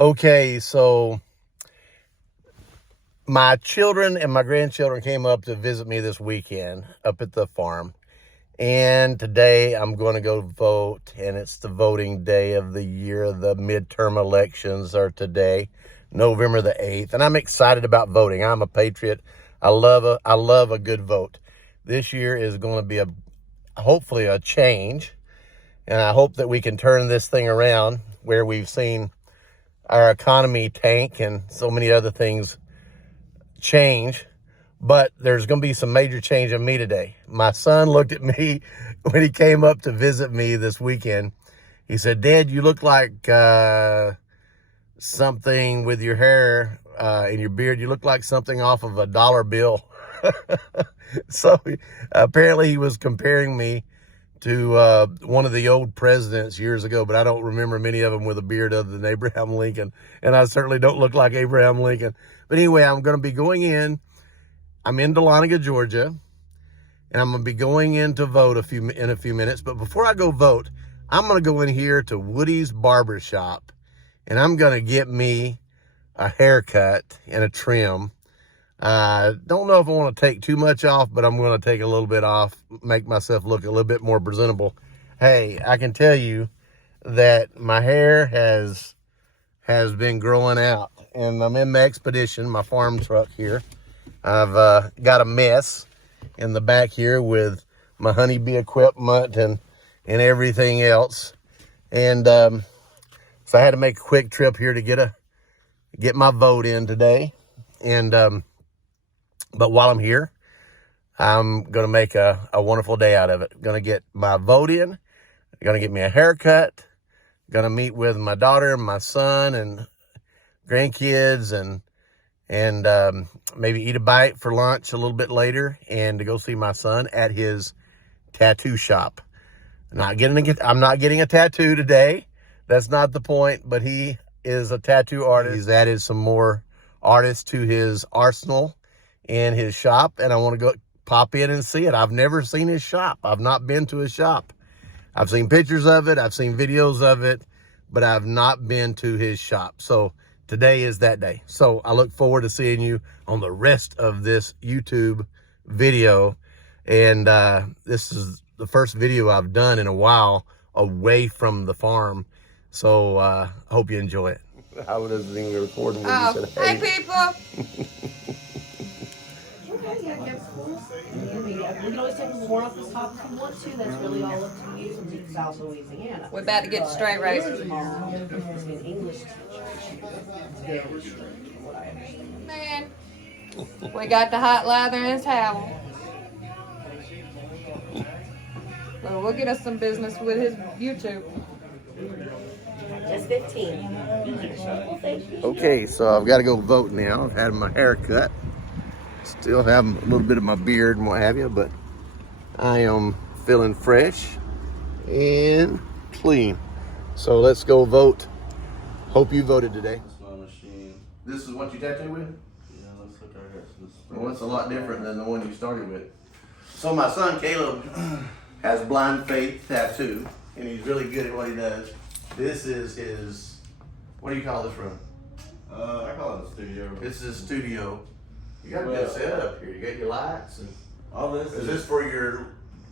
Okay, so my children and my grandchildren came up to visit me this weekend up at the farm. And today I'm going to go vote, and it's the voting day of the year. The midterm elections are today, November the 8th, and I'm excited about voting. I'm a patriot. I love a good vote. This year is going to be hopefully a change, and I hope that we can turn this thing around where we've seen our economy tank and so many other things change. But there's going to be some major change in me today. My son looked at me when he came up to visit me this weekend. He said, "Dad, you look like something with your hair and your beard. You look like something off of a dollar bill." So apparently he was comparing me to one of the old presidents years ago, but I don't remember many of them with a beard other than Abraham Lincoln. And I certainly don't look like Abraham Lincoln. But anyway, I'm going to be going in. I'm in Dahlonega, Georgia, and I'm going to be going in to vote in a few minutes. But before I go vote, I'm going to go in here to Woody's Barbershop, and I'm going to get me a haircut and a trim. Don't know if I want to take too much off, but I'm going to take a little bit off, make myself look a little bit more presentable. Hey, I can tell you that my hair has been growing out, and I'm in my Expedition, my farm truck here. I've got a mess in the back here with my honeybee equipment and everything else. And so I had to make a quick trip here to get my vote in today. And but while I'm here, I'm going to make a wonderful day out of it. Going to get my vote in, going to get me a haircut, going to meet with my daughter and my son and grandkids and maybe eat a bite for lunch a little bit later, and to go see my son at his tattoo shop. I'm not getting a tattoo today. That's not the point, but he is a tattoo artist. He's added some more artists to his arsenal in his shop, and I want to go pop in and see it. I've never seen his shop. I've not been to his shop. I've seen pictures of it. I've seen videos of it, but I've not been to his shop. So today is that day. So I look forward to seeing you on the rest of this YouTube video. And this is the first video I've done in a while away from the farm. So I hope you enjoy it. How does the thing record when you said, hey people? We can always take more off the top if you want to. That's really all up to you since it's South Louisiana. We're about to get straight race. Tomorrow, is an English teacher. Very strict, from what I understand. Man, we got the hot lather in his towel. So we'll get us some business with his YouTube. Just 15. Well, thank you. Okay, so I've got to go vote now. I've had my hair cut. Still have a little bit of my beard and what have you, but I am feeling fresh and clean. So let's go vote. Hope you voted today. That's my machine. This is what you tattoo with? Yeah, let's look right here. Well, it's a lot different than the one you started with. So my son Caleb has blind faith tattoo, and he's really good at what he does. This is his, what do you call this room? I call it a studio. This is his studio. You got a good setup here. You got your lights, and All this is this for your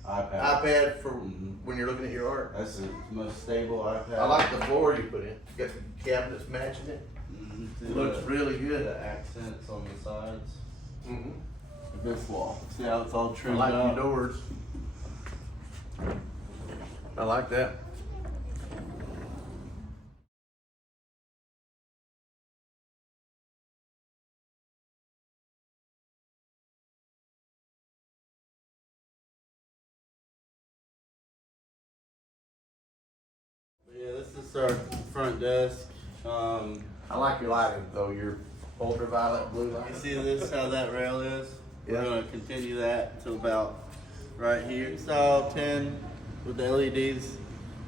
iPad. for when you're looking at your art? That's the most stable iPad. I like the floor you put in. You got the cabinets matching it. Mm-hmm. It looks really good. The accents on the sides. Mm-hmm. This wall. See how it's all I trimmed like out? your doors. I like that. Yeah, this is our front desk. I like your lighting though. Your ultraviolet blue light. You see this, how that rail is? Yeah. We're going to continue that to about right here. It's all 10 with the LEDs.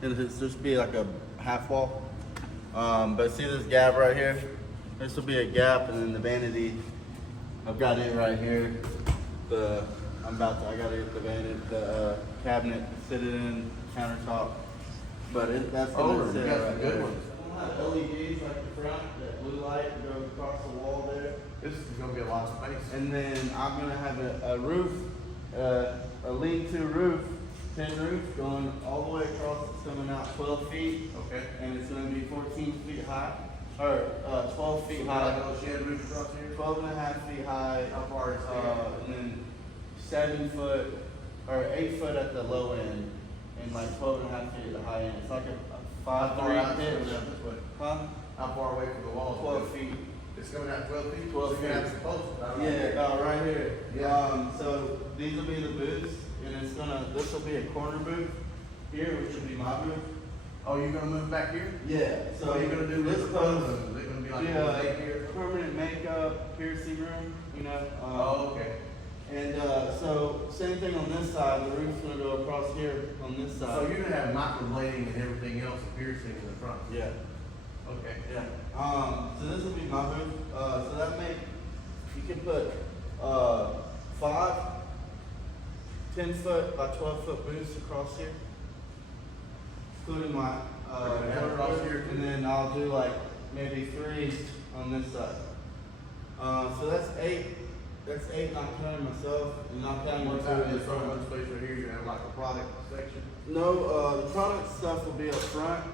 And it's just be like a half wall. But see this gap right here? This will be a gap, and then the vanity, I've got it right here. I gotta get the cabinet, sit it in, countertop. But that's Oh, gonna sit you got right some good there. ones. have LEDs like the front, that blue light that goes across the wall there. This is gonna be a lot of space. And then I'm gonna have a roof, a lean-to roof, tin roof going all the way across. It's coming out 12 feet. Okay. And it's gonna be 14 feet high, or 12 feet Like high. a little shed roof across here? 12 and a half feet high. How far is it? And then 7 foot, or 8 foot at the low end, and like 12 and a half feet at the high end. It's like a How far out 5'3" is pit. it this way? Huh? How far away from the wall? 12 feet. It's coming out 12 feet? 12 So you're gonna feet. have some posts out Yeah, here. right here. Yeah. So these will be the booths, and this will be a corner booth here, which will be my booth. Oh, you're gonna move back here? Yeah. So So what are you gonna do with this the post? photos? Is it gonna be like Yeah, a lake here? permanent makeup, piercing room, you know. Oh, okay. And so same thing on this side. The roof's gonna go across here on this side. So you're gonna have microblading and everything else and piercing in the front? Yeah. Okay. Yeah. So this will be my booth. So that you can put 5 10-foot by 12-foot booths across here, including my We're gonna have across booth, here, too. and then I'll do like maybe 3 on this side. So that's 8. That's 8, not counting myself, and not counting What's my out two in in the this front front. space right here, you're gonna have like a product section? No, the product stuff will be up front.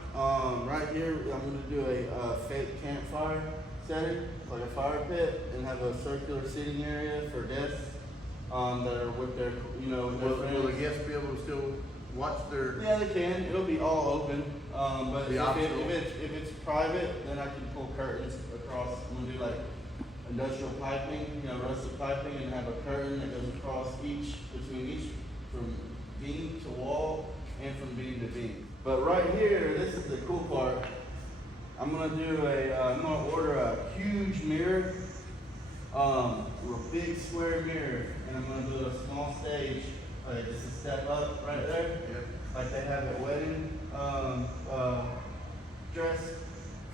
Right here, I'm gonna do a fake campfire setting, like a fire pit, and have a circular seating area for guests that are with their, with their Will the friends. guests be able to still watch their? Yeah, they can. It'll be all open. But The optional. if it's private, then I can pull curtains across. I'm gonna do like industrial piping, rusted piping, and have a curtain that goes across between each, from beam to wall and from beam to beam. But right here, this is the cool part. I'm gonna order a huge mirror, a big square mirror, and I'm gonna build a small stage, just a step up right there, like they have at wedding dress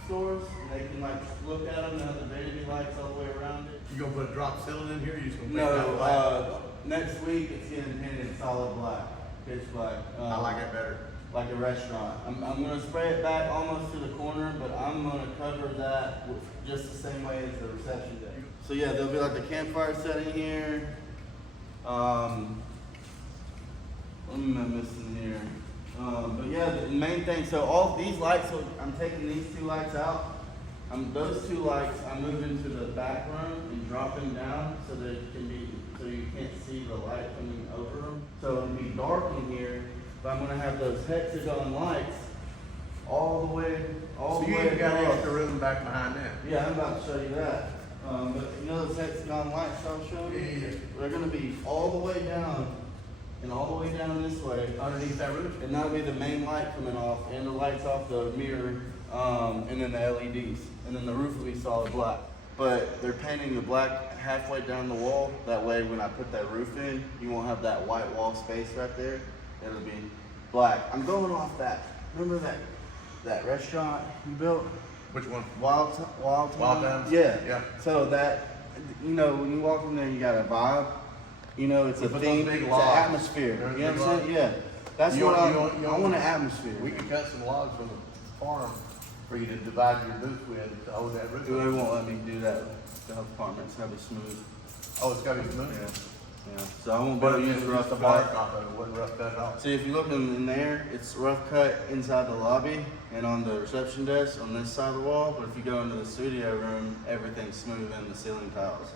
stores. And they can like look at them and have the vanity lights all the way around it. You gonna put a drop ceiling in here, or you just gonna paint that No, black? next week it's getting painted solid black, pitch black. I like it better. Like a restaurant. I'm gonna spray it back almost to the corner, but I'm gonna cover that with just the same way as the reception deck. So yeah, there'll be like a campfire setting here. What am I missing here? But yeah, the main thing, so all these lights, I'm taking these 2 lights out. Those 2 lights, I'm moving to the back room and dropping down so so you can't see the light coming over them. So it'll be dark in here, but I'm gonna have those hexagon lights all the way So you ain't got across. extra room back behind that? Yeah, I'm about to show you that. But those hexagon lights I was showing you? Yeah. They're gonna be all the way down and all the way down this way. Underneath that roof? And that'll be the main light coming off and the lights off the mirror, and then the LEDs. And then the roof will be solid black. But they're painting the black halfway down the wall. That way when I put that roof in, you won't have that white wall space right there. It'll be black. I'm going off that. Remember that restaurant you built? Which one? Wild Times? Wild Times? Yeah. Yeah. So that, when you walk in there, you got a vibe. It's We a put those theme, big it's an logs. atmosphere. There's You know big what I'm saying? Yeah. That's You what want- I you want- you I want- want an atmosphere. We can cut some logs from the farm for you to divide your booth with to hold that roof. They won't let me do that. The health department's have it smooth. Oh, it's gotta be smooth? Yeah. So I won't be But able to if use it's rough the cut. bark off of it, wasn't rough cut at all. See, if you look in there, it's rough cut inside the lobby and on the reception desk on this side of the wall. But if you go into the studio room, everything's smooth in the ceiling tiles.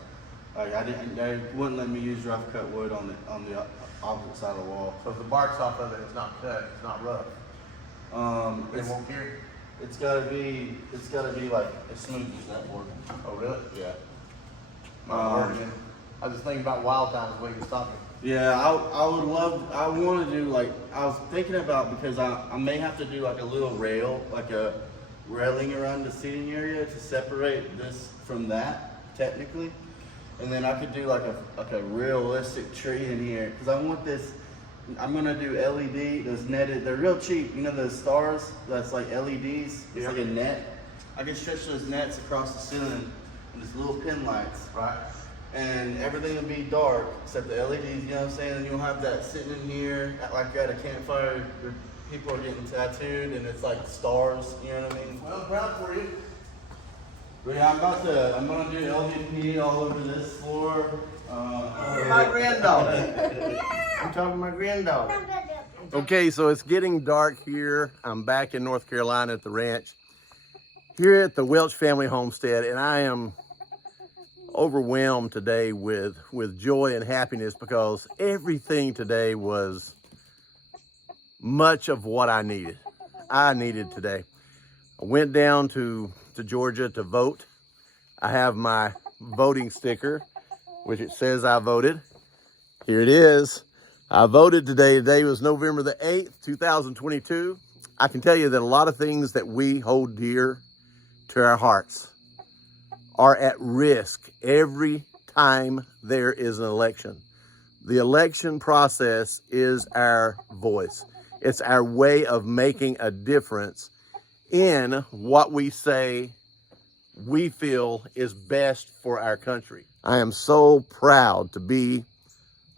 Like they wouldn't let me use rough cut wood on the opposite side of the wall. So if the bark's off of it, it's not cut, it's not rough. They It's, won't care? it's gotta be like as smooth as that board. Oh, really? Yeah. My word, man. I was just thinking about Wild Times when you was talking. Yeah, I want to do like, I was thinking about, because I may have to do like a little rail, like a railing around the seating area to separate this from that, technically. And then I could do like a realistic tree in here, because I want this, I'm going to do LED, those netted, they're real cheap. The stars, that's like LEDs, it's like a net. I can stretch those nets across the ceiling and just little pin lights. Right. And everything will be dark except the LEDs, you know what I'm saying? And you'll have that sitting in here like you're at a campfire, people are getting tattooed and it's like stars, you know what I mean? Well, I'm proud for you. But yeah, I'm gonna do LVP all over this floor. My granddaughter. I'm talking to my granddaughter. Okay, so it's getting dark here. I'm back in North Carolina at the ranch, here at the Welch family homestead, and I am overwhelmed today with joy and happiness because everything today was much of what I needed today. I went down to Georgia to vote. I have my voting sticker, which it says I voted. Here it is. I voted today. Today was November the 8th, 2022. I can tell you that a lot of things that we hold dear to our hearts are at risk every time there is an election. The election process is our voice. It's our way of making a difference in what we say we feel is best for our country. I am so proud to be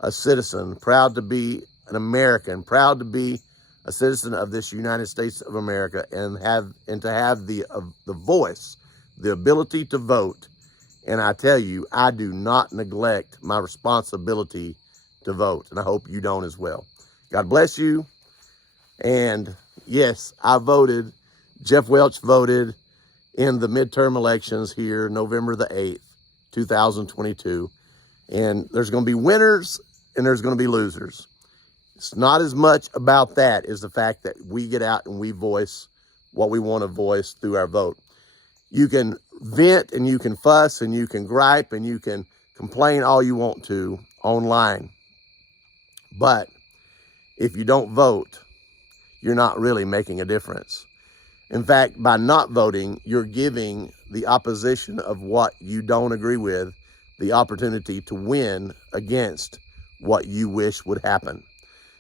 a citizen, proud to be an American, proud to be a citizen of this United States of America, and to have the voice, the ability to vote. And I tell you, I do not neglect my responsibility to vote, and I hope you don't as well. God bless you. And yes, I voted. Jeff Welch voted in the midterm elections here, November the 8th, 2022. And there's going to be winners and there's going to be losers. It's not as much about that as the fact that we get out and we voice what we want to voice through our vote. You can vent and you can fuss and you can gripe and you can complain all you want to online. But if you don't vote, you're not really making a difference. In fact, by not voting, you're giving the opposition of what you don't agree with the opportunity to win against what you wish would happen.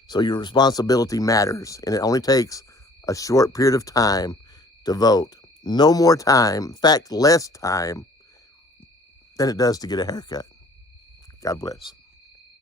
So your responsibility matters, and it only takes a short period of time to vote. No more time, in fact, less time than it does to get a haircut. God bless.